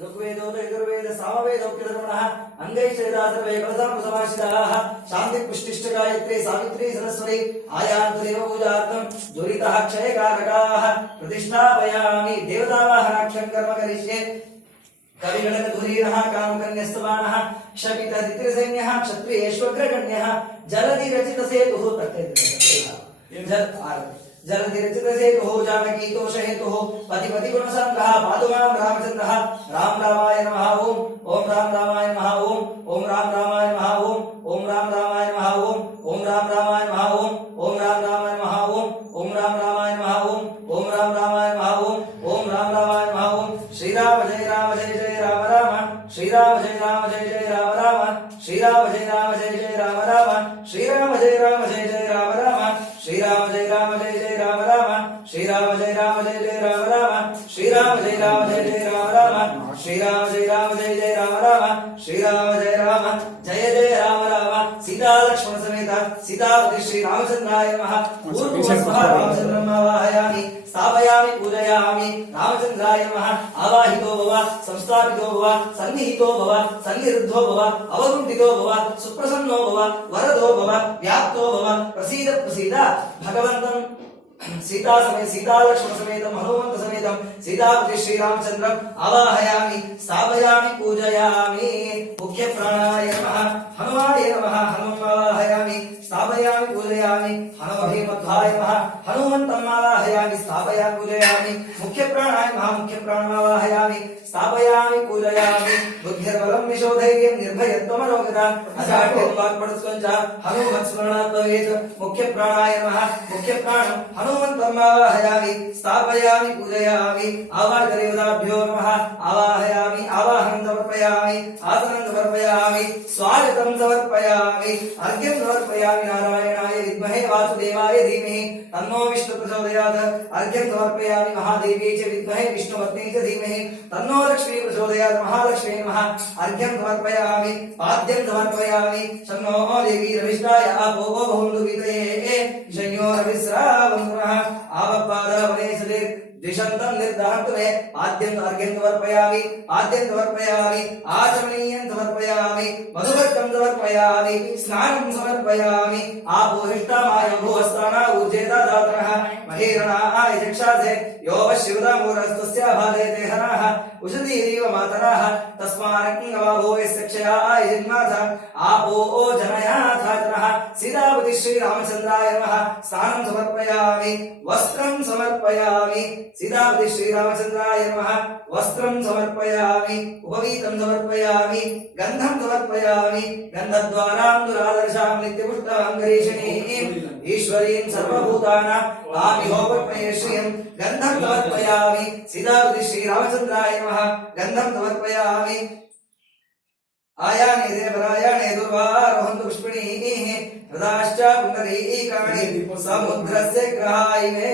ऋग्वेदोत यजुर्वेद सामवेदोक्तधर्मणः अंगैश्चेदा सर्वे कलसामुपसमाश्रिताः शान्ति पुष्टिश्च गायत्री सावित्री सरस्वती आयान्तु देवपूजार्थं दुरितः क्षयकारकाः प्रतिष्ठापयामि देवतावाहनाख्यं कर्म करिष्ये कविगणकधुरीरः कामकन्यस्तवानः क्षपितदितिर्सैन्यः क्षत्रियेष्वग्रगण्यः जलधिरचितसेतुः जलधिरचितसेतुः जानकीतोषहेतुः पतिपति गुणसङ्गः पातुमां रामचन्द्रः राम रामाय नमः ॐ राम रामाय नमः ॐ राम रामाय नमः ॐ राम रामाय नमः ॐ राम रामाय नमः ॐ राम रामाय नमः ॐ राम रामाय नमः ॐ राम रामाय नमः ॐ राम रामाय नमः श्रीराम जय जय राम राम श्रीराम जय जय राम राम श्रीराम जय जय राम राम श्रीराम जय जय राम राम श्रीराम जय जय राम राम श्रीराम जय जय राम राम श्रीराम जय जय राम राम श्रीराम जय जय राम राम श्रीराम जय जय राम राम सीता लक्ष्मण समेत सीतापति श्री रामचंद्राय नमः पूर्वस्वः रामचंद्रम् आवाहयामि स्थापयामि पूजयामि रामचंद्राय नमः आवाहितो भव संस्थापितो भव सन्निहितो भव सन्निरुद्धो भव अवगुण्ठितो भव सुप्रसन्नो भव वरदो भव व्याप्तो भव प्रसीद प्रसीद भगवन्तं सीता समेत सीता लक्ष्मण समेतं हनुमंत समेतं सीतापति श्री रामचंद्रम् आवाहयामि स्थापयामि पूजयामि मुख्य प्राणाय नमः हनुमाय नमः हनुमम् आवाहयामि स्थापयामि पूजयामि हनुमभीमध्वाय नमः हनुमन्तम् आवाहयामि स्थापयामि पूजयामि मुख्य प्राणाय नमः मुख्य प्राणम् आवाहयामि स्थापयामि पूजयामि बुद्धिर्बलं विशोधैर्यं निर्भयत्वमरोगता अजाड्यं वाक्पटुत्वं च हनुमत्स्मरणात् भवेत् मुख्य प्राणाय नमः मुख्य प्राणम् हनुमन्तम् आवाहयामि स्थापयामि पूजयामि आवाहदेवताभ्यो नमः आवाहयामि आवाहनं समर्पयामि आसनं समर्पयामि स्वागतं समर्पयामि अर्घ्यं समर्पयामि नारायणाय विद्महे वासुदेवाय धीमहि तन्नो विष्णु प्रचोदयात् अर्घ्यं समर्पयामि महादेव्यै च विद्महे विष्णुपत्न्यै च धीमहि तन्नो लक्ष्मी प्रचोदयात् महालक्ष्मी नमः अर्घ्यं समर्पयामि पाद्यं समर्पयामि शन्नो देवी रविष्टाय आपो बहुन्दु वितये शन्यो रविस्रावं आवपादवने द्विषन्तं निर्धान्तु मे पाद्यं अर्घ्यं समर्पयामि पाद्यं समर्पयामि आचमनीयं समर्पयामि मधुवर्कं समर्पयामि स्नानं समर्पयामि आपोहिष्टामाय भुवस्ताना ऊर्जेता दातरः महीरणाय चक्षासे यो वशिवदामूरस्तस्य भालयते हराः उषधीरिव मातराः तस्मारङ्गवाभो यस्य क्षयाय जन्माथ आपो जनयाथाजनः सीतापति श्रीरामचन्द्राय नमः स्नानं समर्पयामि वस्त्रं समर्पयामि सीतापति श्रीरामचन्द्राय नमः वस्त्रं समर्पयामि उपवीतं समर्पयामि गन्धं समर्पयामि गन्धद्वारान्दुरादर्शां नित्यपुष्टां गरीषणीं ईश्वरीं सर्वभूतानां वामिहोपमये श्रियं गन्धं समर्पयामि सीतापति श्रीरामचन्द्राय नमः गन्धं समर्पयामि आयाने देवरायाणे दुर्वारोहन्तु पुष्पिणीः हृदाश्च पुण्डरीकाणि समुद्रस्य ग्रहायिने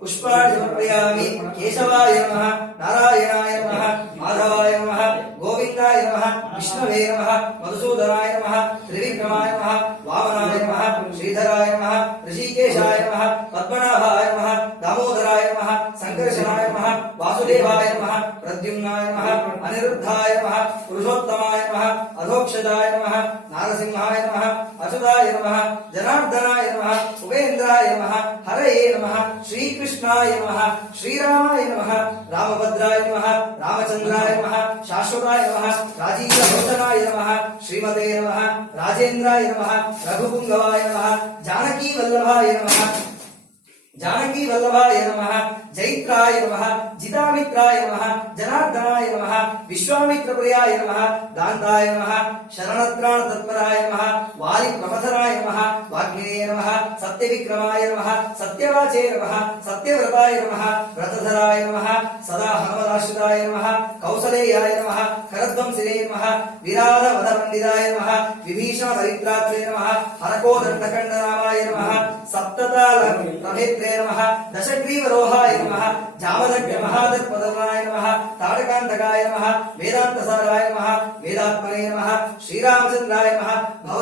पुष्पाणि समर्पयामि केशवाय नमः नारायणाय नमः माधवाय नमः गोविन्दाय नमः विष्णवे नमः मधुसूदनाय नमः त्रिविक्रमाय नमः वामनाय नमः श्रीधराय नमः ऋषिकेशाय नमः पद्मनाभाय नमः दामोदराय नमः संकर्षणाय नमः वासुदेवाय नमः प्रद्युम्नाय नमः अनिरुद्धाय नमः पुरुषोत्तमाय नमः अधोक्षजाय नमः नारसिंहाय नमः अच्युताय नमः जनार्दनाय नमः उपेन्द्राय नमः हरये नमः श्रीकृष्णाय नमः श्रीरामाय नमः रामभद्राय नमः रामचन्द्राय नमः शाश्वताय नमः राजीवलोचनाय नमः श्रीमते नमः राजेन्द्राय नमः रघुपुङ्गवाय नमः जानकीवल्लभाय नमः जानकी वल्लभाय नमः जैत्राय नमः जितामित्राय नमः जनार्दनाय नमः विश्वामित्रप्रियाय नमः दान्ताय नमः शरणत्राण तत्पराय नमः वालिप्रमथनाय नमः वाग्मिने नमः सत्यविक्रमाय नमः सत्यवाचे नमः सत्यव्रताय नमः व्रतधराय नमः सदा हनुमदाश्रिताय नमः कौसलेयाय नमः करध्वंसिने नमः विराधवधपण्डिताय नमः विभीषणदरिद्रात्रे नमः हरकोदण्डकण्डनामाय नमः सप्ततालप्रभेत्रे नमः दशग्रीवरोहाय नमः जामदग्न महादर्पदनाय नमः तारकान्तकाय नमः वेदान्तसाराय नमः वेदात्मने नमः श्रीरामचन्द्राय नमः भव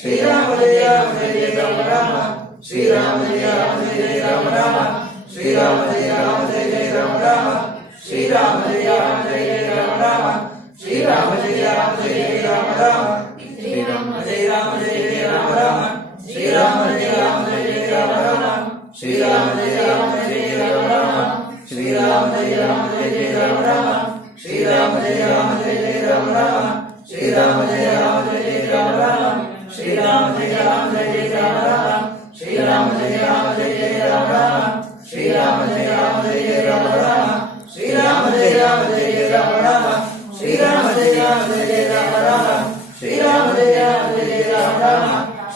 ಶ್ರೀರಾಮ ಜಯ ರಾಮ ಜಯ ಜಯ ರಾಮ ರಾಮ ಶ್ರೀರಾಮ ಜಯ ರಾಮ ಜಯ ಜಯ ರಾಮ ರಾಮ ಶ್ರೀರಾಮ ಜಯ ರಾಮ ಜಯ ಜಯ ರಾಮ ರಾಮ ಶ್ರೀರಾಮ ಜಯ ರಾಮ ಜಯ ಜಯ ರಾಮ ರಾಮ ಶ್ರೀರಾಮ ಜಯ ರಾಮ ಜಯ ಜಯ ರಾಮ ರಾಮ ಶ್ರೀರಾಮ ಜಯ ರಾಮ ಜಯ ಜಯ ರಾಮ ರಾಮ ಶ್ರೀರಾಮ ಜಯ ರಾಮ ಜಯ ಜಯ ರಾಮ ರಾಮ ಶ್ರೀರಾಮ ಜಯ ರಾಮ ಜಯ ಜಯ ರಾಮ ರಾಮ ಶ್ರೀರಾಮ ಜಯ ರಾಮ ಜಯ ಜಯ ರಾಮ ರಾಮ ಶ್ರೀರಾಮ ಜಯ ರಾಮ ಜಯ ಜಯ ರಾಮ ರಾಮ ಶ್ರೀರಾಮ ಜಯ ರಾಮ ಜಯ ಜಯ ರಾಮ ರಾಮ ಶ್ರೀರಾಮ ಜಯ ರಾಮ ಜಯ ಜಯ ರಾಮ ರಾಮ ಶ್ರೀರಾಮ ಜಯ ರಾಮ ಜಯ ಜಯ ರಾಮ ರಾಮ ಶ್ರೀರಾಮ ಜಯ ರಾಮ ಜಯ ಜಯ ರಾಮ ರಾಮ ಶ್ರೀರಾಮ ಜಯ ರಾಮ ಜಯ ಜಯ ರಾಮ ರಾಮ ಶ್ರೀರಾಮ ಜಯ ರಾಮ ಜಯ ಜಯ ರಾಮ ರಾಮ ಶ್ರೀರಾಮ ಜಯ ರಾಮ ಜಯ ಜಯ ರಾಮ ರಾಮ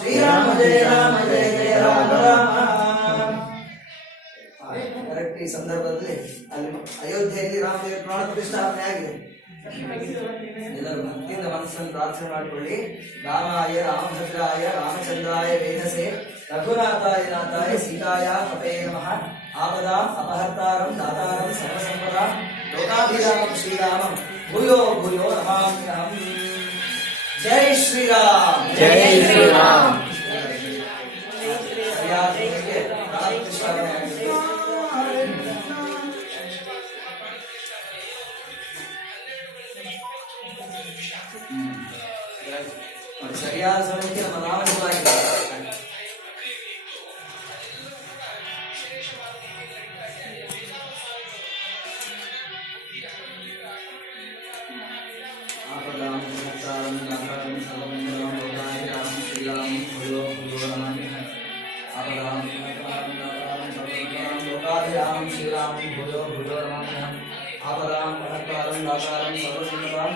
ಶ್ರೀರಾಮ ಜಯ ರಾಮ ಜಯ ಜಯ ರಾಮ ರಾಮ. ಕರೆಕ್ಟ್ ಈ ಸಂದರ್ಭದಲ್ಲಿ ಅಲ್ಲಿ ಅಯೋಧ್ಯೆಯಲ್ಲಿ ರಾಮದೇವ ಪ್ರಾಣ ಪ್ರತಿಷ್ಠಾಪನೆ ಆಗಿದೆ. ಎಲ್ಲರೂ ಭಕ್ತಿಯಿಂದ ಮನಸ್ಸನ್ನು ಪ್ರಾರ್ಥನೆ ಮಾಡಿಕೊಳ್ಳಿ. ರಾಮಾಯ ರಾಮಭದ್ರಾಯ ರಾಮಚಂದ್ರಾಯ ವೇದಸೆ ರಘುನಾಥಾಯ ನಾಥಾಯ ಸೀತಾಯ ಪತಯೇ ನಮಃ. ಆಪದಾಂ ಅಪಹರ್ತಾರಂ ದಾತಾರಂ ಸರ್ವಸಂಪದಾಂ ಲೋಕಾಭಿರಾಮಂ ಶ್ರೀರಾಮಂ ಭೂಯೋ ಭೂಯೋ ನಮಾಮ್ಯಹಂ. ಜೈ ಶ್ರೀರಾಮ್. ಜೈ ಶ್ರೀರಾಮ್. ಸರಿಯಾದ ಸಮಯಕ್ಕೆ ನಮ್ಮ ರಾಮಚಂದ್ರಾಗಿದೆ. लोकाभिरामं श्रीरामं भूयो भूयो नमाम्यहम्. आपदां महत्तारं दातारं सर्वसंपदां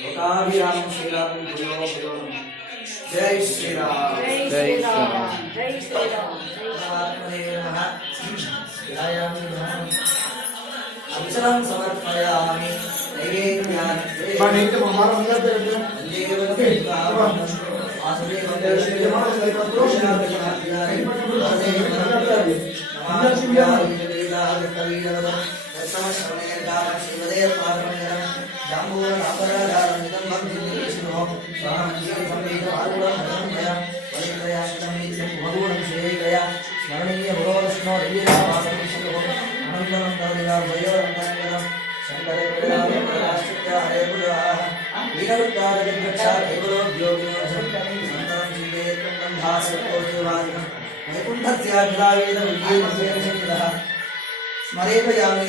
लोकाभिरामं श्रीरामं भूयो भूयो नमाम्यहम्. जय श्रीराम. जय श्रीराम. जय श्रीराम. आत्मने नमः. ध्यायामि नमः. अक्षरं समर्पयामि. स्मरेपयामि